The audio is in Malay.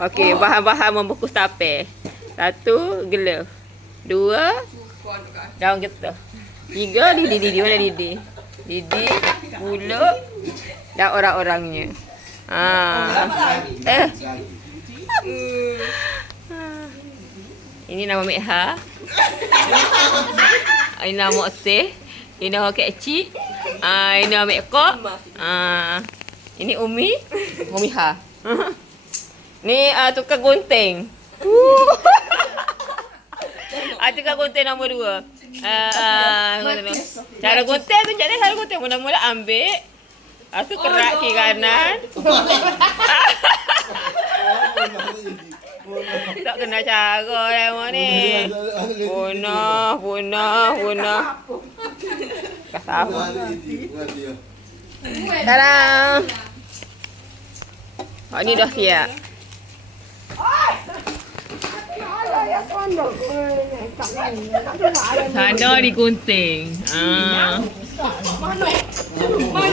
Okey, bahan-bahan membungkus tape. Satu, glove. Dua, daun getah. Tiga, Didi. Didi, mana Didi? Didi, mulut dan orang-orangnya. Ha. Eh. Ini nama Mekha. Ini nama Oteh. Ini nama Kek Cik. Ah, ini nama Mek Kok. Ah, ini Umi. Umi Ha. Ni uh, tukar gunting. Ah, tukar gunting nombor dua. Ah, uh, cara gunting tu jadi cara gunting mula-mula ambil. Tu kerak kiri kanan. tak kena cara lemon ni. Punah, punah, punah. Kasar. Tadam. Oh, ni dah siap. Sana digunting. Ah.